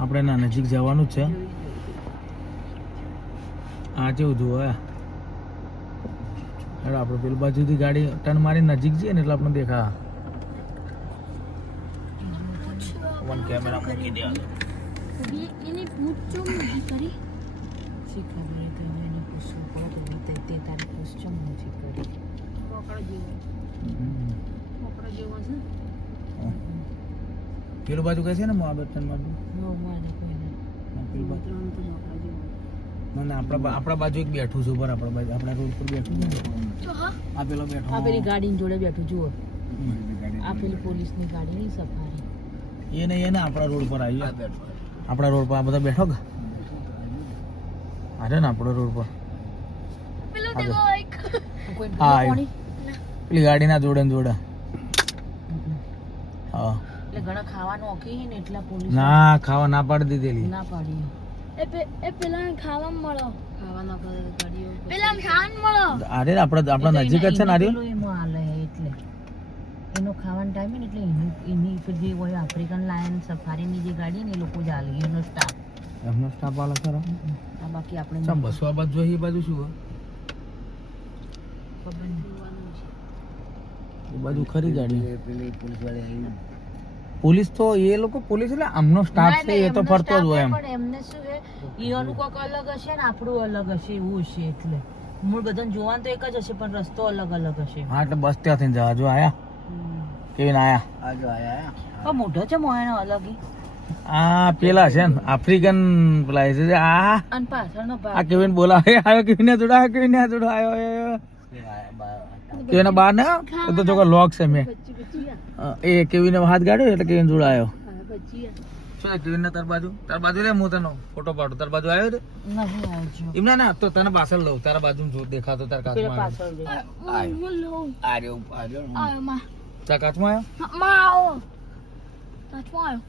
આપણે ના નજીક જવાનું જ છે. આ જેવું જોવા હેડો આપણે પેલી બાજુથી ગાડી ટર્ન મારી નજીક જઈએ ને એટલે આપણે દેખા વન કેમેરા મૂકી દે એની પૂછ ચો કરી? શીખવા ખબર તો એને પૂછવું પડે તે તારે પૂછજો નથી કરી. હમ. પેલું બાજુ કહે છે ને મહાબત ટર્ન મારવું નો માને કોઈને ના, પેલું બાજુ. ના ના આપણા આપણા બાજુ એક બેઠું છું ઉપર આપણા બાજુ. આપણા રોડ પર બેઠું છે. ને. તો હા. આ પેલો બેઠો. આ પેલી ગાડીની જોડે બેઠું જુઓ. આ પેલી પોલીસની ગાડી નહીં સફારી. એને એને આપણા રોડ પર આવ્યું આપણા રોડ પર આ બધા બેઠો કે? અરે ને આપણા રોડ પર. પેલો દેખો એક. કોઈ હા, પેલી ગાડીના જોડે ને જોડે. એટલે ઘણા ખાવાનું ઓકી ને એટલા પોલીસ ના ખાવા ના પાડી દીધેલી. ના પાડી. એ પે એ પેલા ખાવા મળો. ખાવાના ગાડીઓ પેલા ખાન મળો. અરે આપણા આપણા નજીક જ છે ને આર્યન એમાં હાલે એટલે. એનો ખાવાનો ટાઈમ ને એટલે એની એની પર જે હોય આફ્રિકન લાયન સફારીની જે ગાડી ને એ લોકો જ હાલે. એનો સ્ટાફ એમનો સ્ટાફ વાળો ખરો? બાકી આપણે બસો આ બાજુ જોઈએ એ બાજુ શું હોય? ખબર નહીં. બાજુ ખરી ગાડી. પોલીસ તો એ લોકો પોલીસ એટલે આમનો સ્ટાફ છે એ તો ફરતો જ હોય એમ. પણ એમને શું છે ઈઓનું કોક અલગ હશે ને આપણું અલગ હશે એવું હશે એટલે. મૂળ બધાને જોવાનું તો એક જ હશે પણ રસ્તો અલગ અલગ હશે. હા એટલે બસ ત્યાંથી જવા જો આયા. કેવીને આયા? પણ મોઢો છે મોયનો અલગ. આ પેલા છે ને આફ્રિકન પેલા છે આ અન પાછળનો આ ભાગ કેવિન બોલાવે આવ્યો કેવિન જોડા કેવિન જોડા આવ્યો આવ્યો એના બાર ને? એ તો જોકે લોક છે મેં. એ કેવી ને એ કેવિન હાથ ગાડ્યો એટલે કેવી જોડે આવ્યો હા બચ્ચી શું છે કેવિન તાર બાજુ? તાર બાજુ રે હું તને ફોટો પાડું. તાર બાજુ આવ્યો રે નહીં એમ ના ના તો તને પાછળ લઉં. તારા બાજુ જો દેખાતો તાર કાચમાં આવ્યો. આયો. માં. તાર કાચમાં આવ્યો?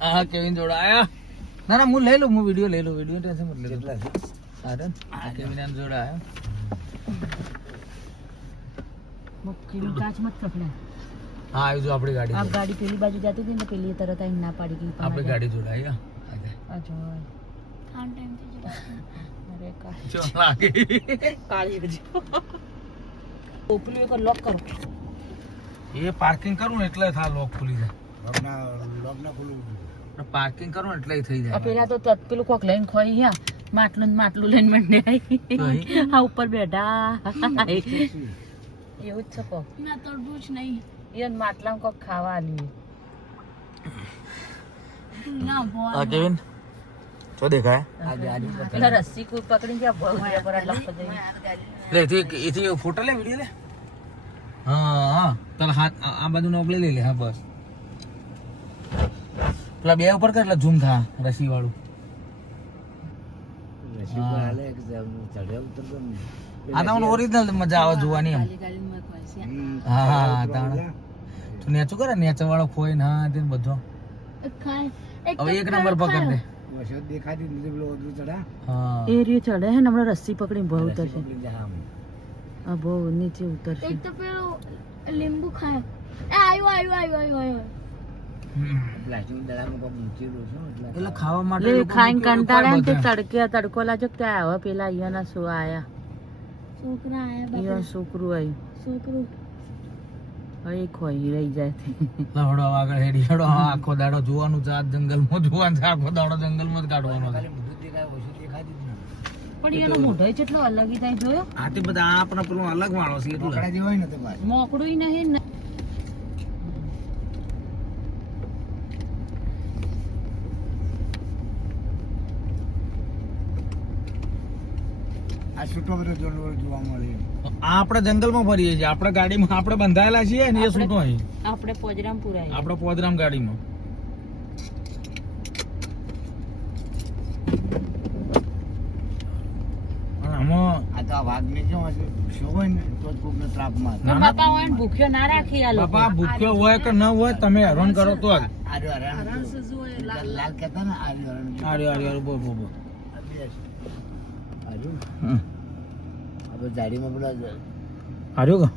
હા, કેવિન ના ના હું લઈ લઉં હું વીડિયો લઈ લઉં. વીડિયો ટેન્શન મત લે અરે કેવિન મુક્કીની કાચ મત પકડે હા આવી જો આપણી ગાડી આ ગાડી પેલી બાજુ જતી હતી ને પેલી તરત આઈને ના પાડી ગઈ આપણી ગાડી જોડાઈ આ જો ખાન ટાઈમથી જરા અરે કા જો લાગે કાળી ગજી ઓપન એક લોક કરો એ પાર્કિંગ કરું ને એટલે થાય લોક ખુલી જાય પાર્કિંગ કરું ને એટલે થઈ જાય પેલા તો તત પેલું કોક લઈને ખોઈ ગયા માટલું ને માટલું લઈને મંડે આ ઉપર બેઠા એવું જ છે કોક? ના તરબૂચ નહીં. એ માટલા કોક ખાવા આલી ના આ ભોવા કેવિન? તો દેખાય. પેલા રસ્સી કોઈ પકડી ગયા ભર પર લખ જઈ લે થી એથી ફોટો લે વિડિયો લે. હા હા. તારા હાથ આ આ બાજુ નોકલી લઈ લે હા બસ. પેલા બે ઉપર કર એટલે ઝૂમ થા રસી વાળું આ તમને ઓરિજિનલ મજા આવે જોવાની એમ. હા હા તાણે. તું નેચું કરે? નેચર વાળો ખોઈ ના તે બધો. હવે એક નંબર પકડ દે. હા. એ રહ્યું ચડે હે હમણાં રસ્સી પકડીને બહુ ઉતરશે. આ બહુ નીચે ઉતરશે. એક તો પેલું લીંબુ ખાય. એટલે ખાવા માટે ખાઈને તે તડકે તડકો લાજો ત્યાં આવ્યા પેલા અહીંયાના શું આયા. છોકરા આયા છોકરું આવ્યું છોકરું. એક હોય રહી જાય. લવડો આગળ હેડી હેડો આખો દાડો જોવાનું છે આ જંગલમાં જોવાનું છે આખો દાડો જંગલમાં જ કાઢવાનો છે. પણ એનો મોઢો અલગ થાય જોયો? આ તે બધા આપણા પેલું અલગ વાળો છે એટલે. મોકળું ય નહીં ને આ આપણે જંગલમાં ફરીએ છીએ. આપણે ગાડીમાં આપણે બંધાયેલા છીએ ને એ છૂટો અહીં. આપણે પોજરામ પુરાય આપણે પોજરામ ગાડીમાં. અને આમાં ના, ના, બાપા હોય ને ભૂખ્યો ના રાખી આ લોકો. બાપા ભૂખ્યો હોય કે ન હોય તમે હેરાન કરો તો જ. આર્યો આર્યો બોલ બોલ બોલ. કા?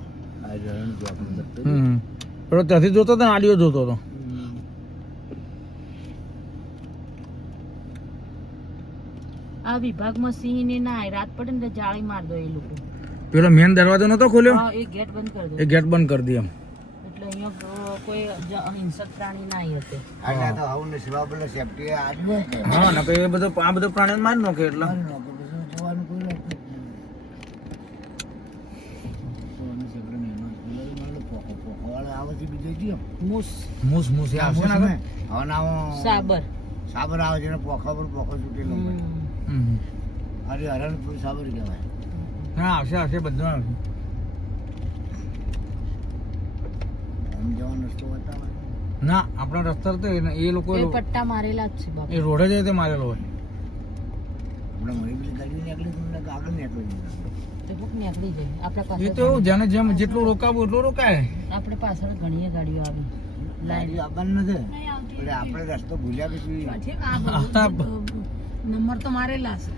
પેલો ત્યાંથી જોતો હતો ને આડિયો જોતો હતો. આ વિભાગમાં સિંહ ને ના રાત પડે ને જાળી માર દો એ લોકો. પેલો મેન દરવાજો નતો ખોલ્યો? હા, એ ગેટ બંધ કરી દો. એ ગેટ બંધ કરી દે એમ. એટલે અહીંયા કોઈ હિંસક પ્રાણી ના હશે. આ તો આવું ને સેવા પેલા સેફટી આ હા ને એ બધો આ બધો પ્રાણી મારી નાખે એટલે મારી નાખો, પછી જોવાનું કોઈ રહેતું જ નહીં. સોનું સેપડે મહેમાન બોલાવી મારે પોકો પોકો વાળો આવે છે બીજો જ્યો. મૂસ. મૂસ મૂસ એ આવશે ને હવે નામ સાબર. સાબર આવે છે ને પોખા પર પોખો છૂટેલો હોય. હમ. હમ. અરે હરણપુર સાબર કહેવાય. હા આવશે આવશે બધું આવશે. જવાનો રસ્તો બતાવે. ના આપણા રસ્તા તો એ એ લોકો એ પટ્ટા મારેલા જ છે બાપા. એ રોડે જ તે મારેલો હોય. આપણે મળી પેલી ગાડી નીકળી આગળ નીકળી. એ તો એવું જેને જેમ જેટલું રોકાવું એટલું રોકાય. આપણે પાછળ ઘણી ગાડીઓ આવી. લાઈન. આવવાનું નથી. નહીં આવતી. એટલે આપણે રસ્તો ભૂલ્યા પછી. નંબર તો મારેલા છે.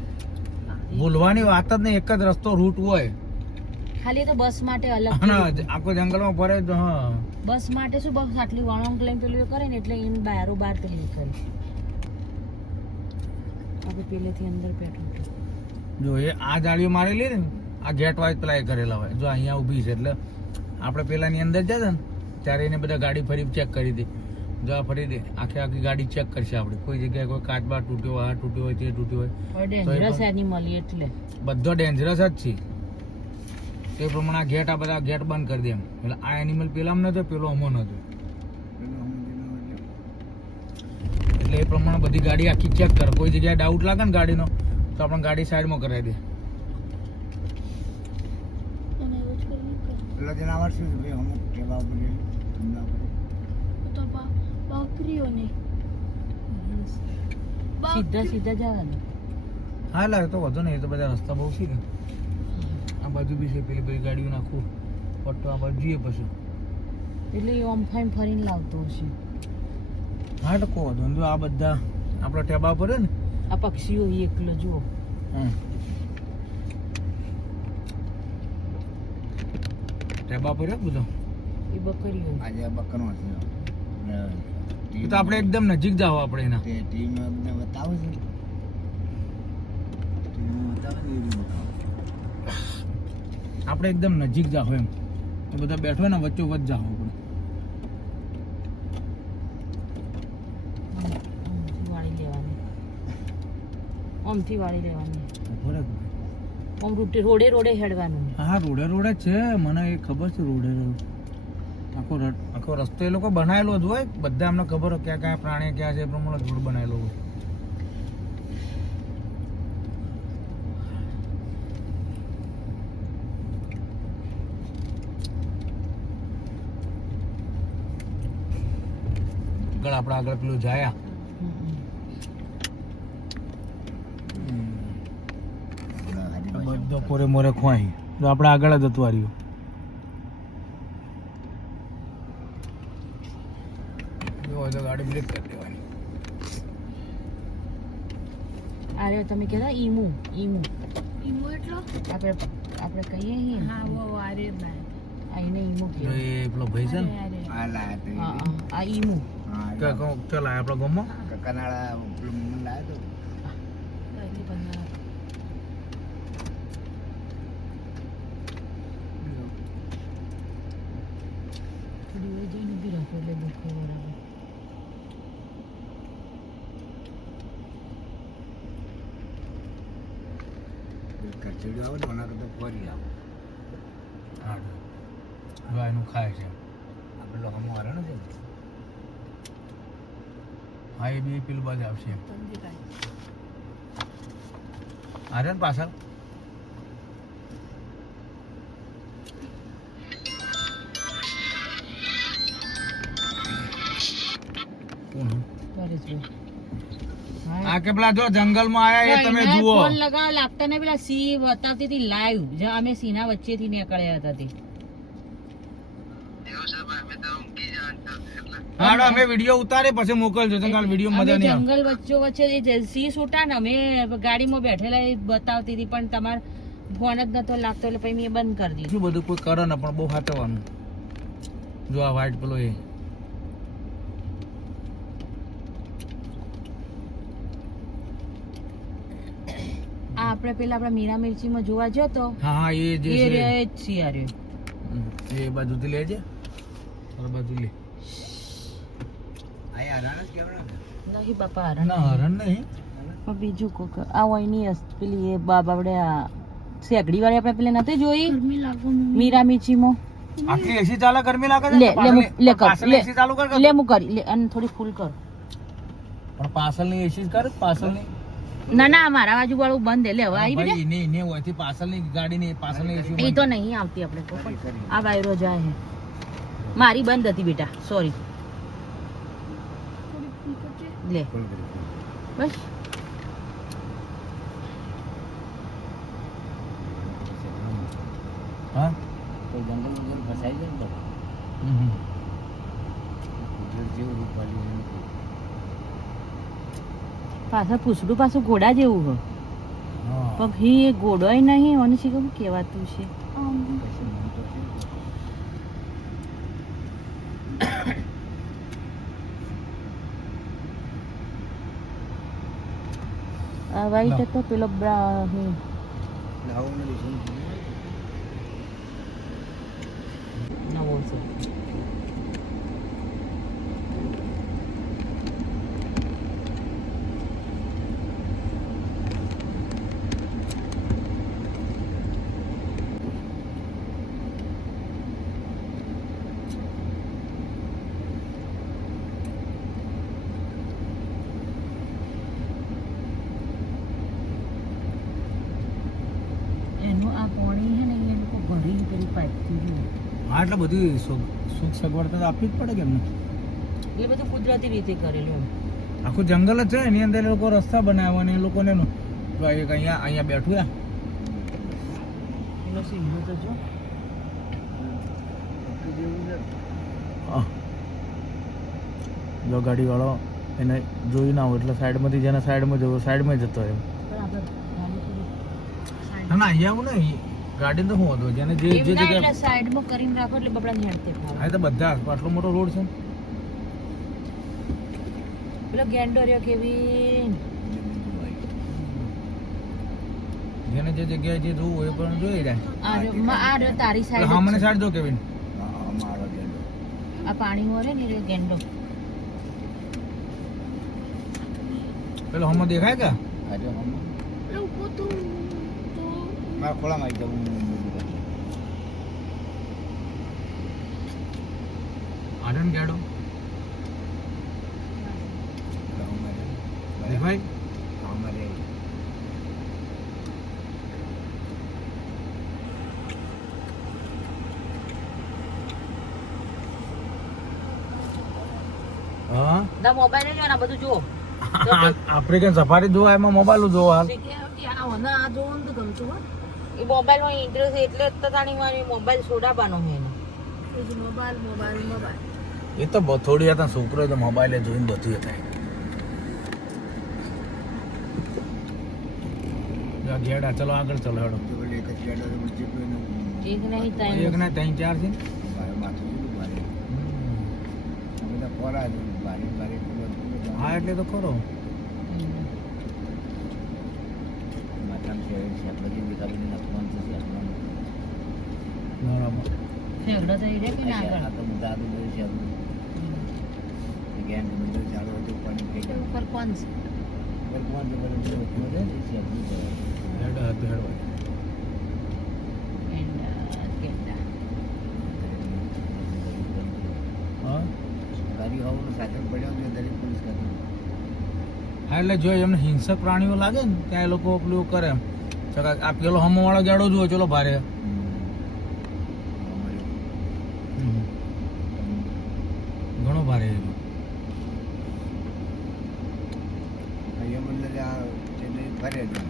ભૂલવાની વાત જ નહીં એક જ રસ્તો રૂટ હોય. ખાલી તો બસ માટે અલગ આખો જંગલમાં ફરે તો હા. બસ માટે શું બસ આટલી વળાંક લઈને પેલું કરે ને એટલે એને બારો બાર પેલું કરે. આપણે પેલેથી અંદર પેટ્રોલ જો એ આ જાળીઓ મારેલી ને આ ગેટ વાઇઝ પેલા એ કરેલા હોય. જો અહીંયા ઊભી છે એટલે આપણે પેલાની અંદર જતા ને ત્યારે એને બધા ગાડી ફરી ચેક કરી દે જો આ ફરી દે આખી આખી ગાડી ચેક કરશે આપણે. કોઈ જગ્યાએ કોઈ કાચ બાર તૂટ્યો હોય આ તૂટ્યો હોય તે તૂટ્યો હોય. ડેન્જરસ એટલે. બધો ડેન્જરસ જ છે. તે પ્રમાણે આ ગેટ આ બધા ગેટ બંધ કરી દે એમ. એટલે આ એનિમલ પેલામાં નતો પેલો અમો નતો એટલે એ પ્રમાણે બધી ગાડી આખી ચેક કરે. કોઈ જગ્યાએ ડાઉટ લાગે ને ગાડીનો તો આપણે ગાડી સાઈડમાં કરાવી દે અને એવું જ કરીને પેલો જનાવર શું છે? ભાઈ અમુક ટેવા ઉપર ધંધા. તો બકરીઓને. સીધા સીધા જવાનું. હા લાગે તો વધુ નહીં એ તો બધા રસ્તા બહુ છે ને આ બાજુ બી છે પેલી બધી ગાડીઓ નાખું. પટ્ટો આ બાજુ જઈએ પછી. એટલે એ ઓમ ફાઈમ ફરીને લાવતો હશે. હા તો કહો ધંધો આ બધા આપણા ટેબા પર હે ને. આ પક્ષીઓ એકલો જુઓ. હમ. ટેબા પર બધો? એ બકરીઓ. આજે આ બકરો છે. તો આપણે એકદમ નજીક જાવ આપણે એના. તે ટીમ અમને બતાવો છે. આપણે એકદમ નજીક જાવ એમ. તો બધા બેઠો ને વચ્ચો વચ્ચ જાવ આપણે. વાળી લેવાની. આમથી વાળી લેવાની. આમ રૂટે રોડે રોડે હેડવાનું. હા રોડે રોડે છે. મને એ ખબર છે રોડે રોડ. આખો આખો રસ્તો એ લોકો બનાવેલો જ હોય. બધા અમને ખબર હોય ક્યાં ક્યાં પ્રાણી ક્યાં છે એ પ્રમાણે રોડ બનાવેલો હોય. આગળ આપણે આગળ પેલું જાયા આપણે હારી આ ભાષા બધો પોરે મોરે ખોઈ તો આપણે આગળ જ હતું આર્યું જો તો ગાડી બ્રેક કરી દેવાની. આર્યો તમે કહેતા ઈમુ ઈમુ. ઈમુ એટલો? આપણે આપણે કહીએ અહીં હા વો આરે ના આ એને ઈમુ જો એ પેલો ભાઈ છે ને? આ હા. હા, આ ઈમુ. હા, કે ચાલ આપણા ગામમાં? કકનાળા પેલું લાયો તો. ત્યાંથી બનાવ્યા. થોડી રાખો એટલે દેખો બરાબર કચેડીઓ આવે ને ઓના કરતા ફરી આવો હા જો એનું ખાય છે આ પેલો હમો હરણ છે ને, હા એ બી પેલું બાજુ આવશે કાંઈ. પાછળ આ કે પેલા જો જંગલમાં આયા એ તમે જુઓ. ફોન લગાવ લાગતા ને પેલા સિંહ બતાવતી હતી લાઈવ જે અમે સિંહના વચ્ચેથી નીકળ્યા હતા તે. હા અમે વીડિયો ઉતારે પછી મોકલજો જંગલ વીડિયો મજા નહીં જંગલ વચ્ચે વચ્ચે એ જે સી છૂટા ને અમે ગાડીમાં બેઠેલા એ બતાવતી હતી પણ તમાર ફોન જ નતો લાગતો એટલે પછી મેં બંધ કરી દીધું. બધું કોઈ કરે ને પણ બહુ સાચવવાનું. જો આ વાઈટ પેલો એ. આપણે પેલા આપણા મીરા મિર્ચીમાં જોવા ગયો તો હા હા એ જે એ છે. જ છે. હમ, એ બાજુથી લેજે ઓર બાજુ લે. આ હરાણા જ કહેવાના નહીં બાપા હરણ ના હરણ નહીં. પણ બીજું કોક આ વયની હસ- પેલી એ બાબા આપણે આ શેકડી વાળી આપણે પેલે નથી જોઈ? ગરમી લાગો મમ્મી મીરા મિર્ચીમાં. આટલી એસી ચાલે ગરમી લાગે લે લે લે કર લે એસી ચાલુ કર લે મુ કરી લે અને થોડી ફૂલ કર. પણ પાછળની એસી કર પાસલ ના ના ના મારા બાજુ વાળું બંધ એટલે હવે આવી બેટા નહીં નહીં હોયથી પાછળની ગાડીની પાછળની એ તો નહીં આવતી આપણે તો આ વાયરો જાય હે. મારી બંધ હતી બેટા સોરી લે. બસ. હા? તો જંગલ જંગલ ફસાઈ જાય ને તો? હમ. જેવું રૂપ છે ને. પાછા પૂછડું પાછું ઘોડા જેવું હોય પણ પગ હી એ ઘોડોય નહીં મને શી ખબર કેવાતું છે. વાઈટ હતો પેલો? નવો છે એનું આ પાણી છે ને એ લોકો ભરીને પેલી પાઇપથી જુએ હા એટલે બધી સુખ સગવડતા તો આપવી જ પડે કે એમને? એ બધું કુદરતી રીતે કરેલું આખું જંગલ જ છે એની અંદર એ લોકો રસ્તા બનાવ્યા અને એ લોકોને નો- અહીંયા અહીંયા બેઠું એનો સિંહો તો જો હા. જો ગાડીવાળો એને જોઈ ના હોય એટલે સાઈડમાંથી જેને સાઈડમાં જવો સાઈડમાં જતો એમ. ના ના અહીંયા આવું નહીં. ગાડી તો શું હતું? જેને જે જે જગ્યા સાઈડમાં કરીને રાખો એટલે બપડા હેડતે ફાવે. એ તો બધા આટલો મોટો રોડ છે પેલો ગેંડો રહ્યો કેવી જેને જે જગ્યાએ જે જોવું હોય પણ જોઈ જાય આ રહ્યો- આ રહ્યો તારી સાઈડ હા મને સાઈડ જો કેવિન. હા, હા. આ પાણી મોરે ને રહ્યો ગેંડો. પેલો હમો દેખાય કે? આ હમો પેલો એટલે ઊભો તો તો મારા ખોળામાં આવી જાવ, કરી. ગાડો એટલે હું મોબાઈલ ને બધું જુઓ આફ્રિકન સફારી જોવા એમાં મોબાઈલ જોવા એ મોબાઈલમાં ઇન્ટરેસ્ટ એટલે જ તો તાણી મારી મોબાઈલ છોડાવવાનો છે એને. Mobile mobile mobile. એ તો બથોડિયા થોડી હતા છોકરો તો મોબાઈલે જોઈને બધું થાય. ગેડા ચલો આગળ ચલો હેડો. એક જ ગેંડો તો પછી કોઈનું એક નહીં ત્રણ ના ત્રણ ચાર છે. હા એટલે તો ખરો માથામાં છે, શાકભાજી દેખાડીને નાખવાનું છે, શાકભાજી. બરાબર ફેવડો થઈ જાય કે ના આ આગળ તો બધા આદુ બધું છે આપણું. એ ગેંડ બધું ચાલુ હતું, પાણી થઈ ગયું. ઉપર કોણ છે? ભગવાન જે છે. હેડો હતું હેડો ગેંડા, ગેંડા. હા? ગાડી હોવાનું સાધન પડ્યો ને દરેક પોલીસ કરતા હા એટલે જો એમને હિંસક પ્રાણીઓ લાગે ને ત્યાં એ લોકો પેલું કરે એમ. ચકા આ પેલો હમો વાળો ગાડો જુઓ ચલો ભારે. ઘણો ભારે છે. અહીંયા મતલબ આ ચેન્નઈ ફરે છે.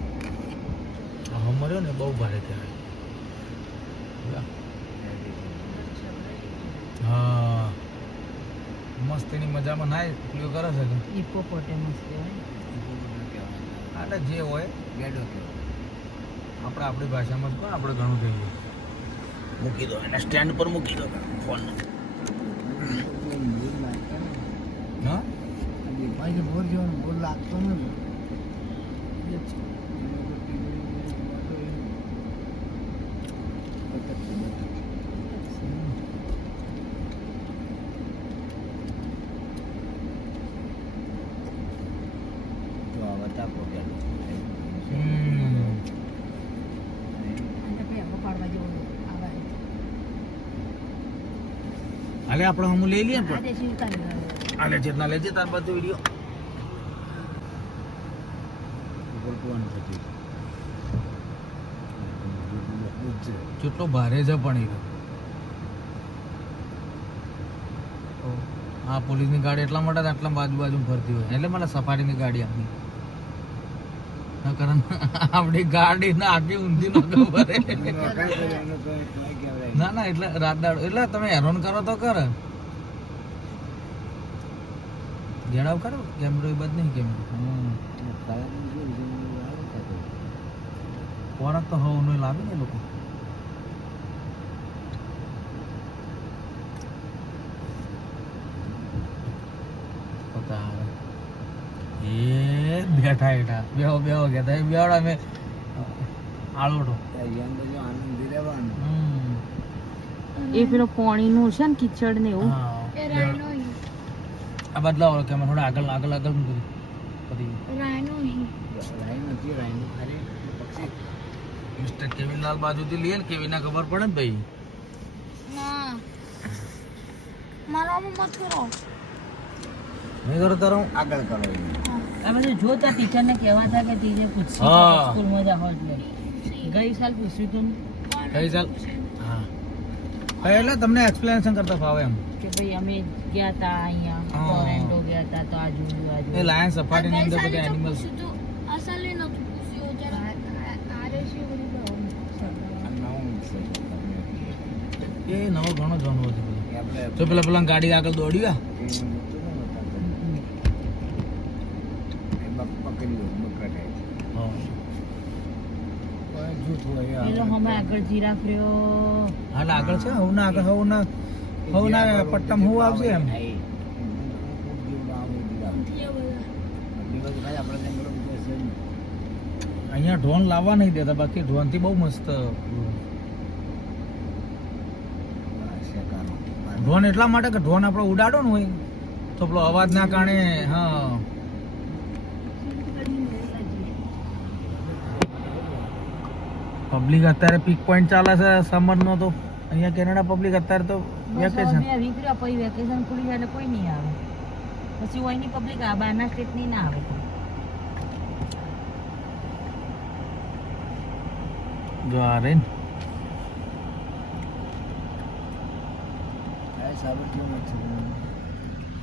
આ હમો રહ્યો ને બહુ ભારે કહેવાય હા. મસ્ત એની મજામાં નાય ઉપયોગ કરે છે કે? હિપ્પોપોટેમસ કહેવાય. હા, એટલે જે હોય. ગેડો કહેવાય આપણે આપણી ભાષામાં પણ આપણે ઘણું થઈ કહીએ મૂકી દો એને સ્ટેન્ડ પર મૂકી દો. ફોન. હા? બોર જવાનું બોર લાગતો નથી. હાલે આપણે હમું લઈ લઈએ પણ. હાલે જેટલા લેજે તાર બધો વીડિયો કેટલો ભારે છે પણ એ આ પોલીસની ગાડી એટલા માટે આટલા બાજુ બાજુ ફરતી હોય. એટલે મને સફારીની ગાડી આપી. કારણ આપણી ગાડી ના આટલી ઊંધી નો ખબર ના ના, એટલે રાત દાડો એટલે તમે હેરાન કરો તો કર. જણાવ કરો કેમેરો બધ નહીં કેમેરો ખોરાક તો હવ લાવે ને લોકો? પતા એ બેઠા હેઠા બેહો બેહો કહેતા એ બેવડા મેં આળોટો આનંદી રહેવાનું એ પેલો પાણીનું છે ને કિચડ ને એવું? એ રાયનો આ બદલાવો કે થોડા આગળ આગળ આગળ મૂકી. પતી રાયનો રાઈ નથી રાઈ ખાલી મિસ્ટર કેવિનલાલ બાજુથી લઈએ ને કેવિનને ખબર પડે ને ભાઈ? મારો મત કરો નહીં કરો તારો આગળ કરો. આ બધું ટીચરને કહેવાતા કે ટીચર પૂછશે. સ્કૂલમાં એટલે. ગઈ સાલ પૂછ્યું તું કઈ ચાલ હા. એટલે તમને એક્સપ્લેનેશન કરતા ફાવે એમ. કે ભાઈ અમે ગયા તા અહીંયા હા. ટોરેન્ટો ગયા તા તો આ જોયું આ એ લાયન સફારીની અંદર બધા એનિમલ્સ અસલે નતું પૂછ્યું જરા બધી. એ નવો ઘણો જાણવો છે બધું. એ આપણે તો પેલા પેલા ગાડી આગળ દોડી ગયા એ નહોતું ને બતાવતા. એ બક- પકડ્યું બકરા type. કોઈ જૂથ હોય એ પેલો આપણે હમણાં આગળ જીરાફ રહ્યો હાલ આગળ છે હવના આગળ હવના હવના પટ્ટામાં હું આવશે એમ. અહીંયા ઢોન લાવવા નહીં દેતા બાકી ઢોનથી બહુ મસ્ત. ઢોન એટલા માટે કે ઢોન આપણે ઉડાડો ને હોય તો પેલો અવાજના કારણે હા. પબ્લિક અત્યારે પીક પોઈન્ટ ચાલે છે સમરનો તો. અહીંયા કેનેડા પબ્લિક અત્યારે તો વેકેશન મેં વિક્ર્યા પછી વેકેશન ખુલી જાય એટલે કોઈ નહીં આવે. પછી અહીંની પબ્લિક આ બહારના સ્ટેટની ના આવે જો આ.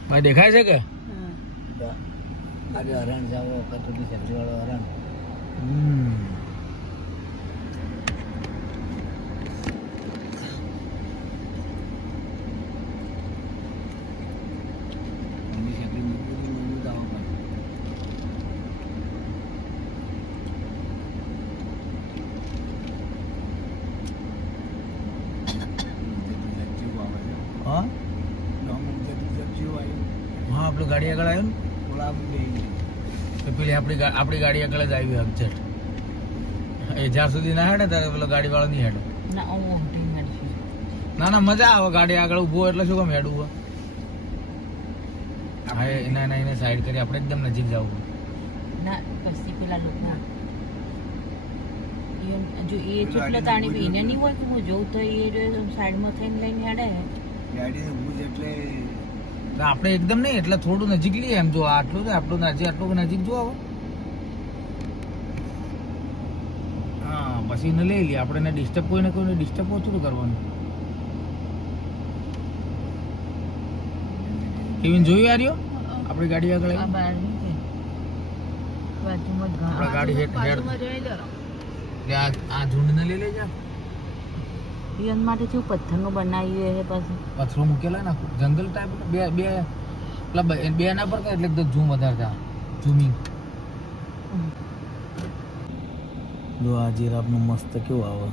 ભાઈ દેખાય છે કે? આજે હરણ જાવ વખત સબ્જી વાળો હરણ. હમ એમની સબ્જી મૂકી મજબૂત આવો પણ સબ્જીઓ આવે છે હા અમુક જતી સબ્જીઓ આવી હા આપણું ગાડી આગળ આવ્યું ઓલા દઈ ને તો પેલી આપણી આપણી ગાડી આગળ જ આવી અપજેટ એ જ્યાં સુધી ના હેડે ત્યારે પેલો ગાડી વાળો નહીં હેડે. ના ના ના મજા આવે ગાડી આગળ ઊભો એટલે શું કામ હેડવું હા એના એના એને સાઈડ કરી આપણે એકદમ નજીક જવું ના પછી પેલા લોકો જો એ ચૂંટલો તાણી બી એને નહીં હોય કે હું જોઉં તો એ સાઈડમાં થઈને લઈને હેડે. ગાડી ભૂજ એટલે આપણે એકદમ નહીં એટલે થોડું નજીક લઈએ એમ જો આટલું છે આટલું નજીક આટલું નજીક જો આવો હા પછી એને લઈ લઈએ. આપણે એને ડિસ્ટર્બ કોઈને કોઈને ડિસ્ટર્બ ઓછું કરવાનું. કેવિન જોયું આર્યો આપણી ગાડી આગળ આપણા ગાડી હેડ હેડ આ ઝુંડને લઈ લેજા. ઈવન માટે શું પથ્થરનું બનાવ્યું એ પાછું? પથરો મૂકેલા ના જંગલ ટાઈપ બે બે પેલા બે- બે ના પર એટલે એકદમ ઝૂમ વધારે ઝૂમિંગ જો આ જીરાફનું મસ્ત કેવું આવે?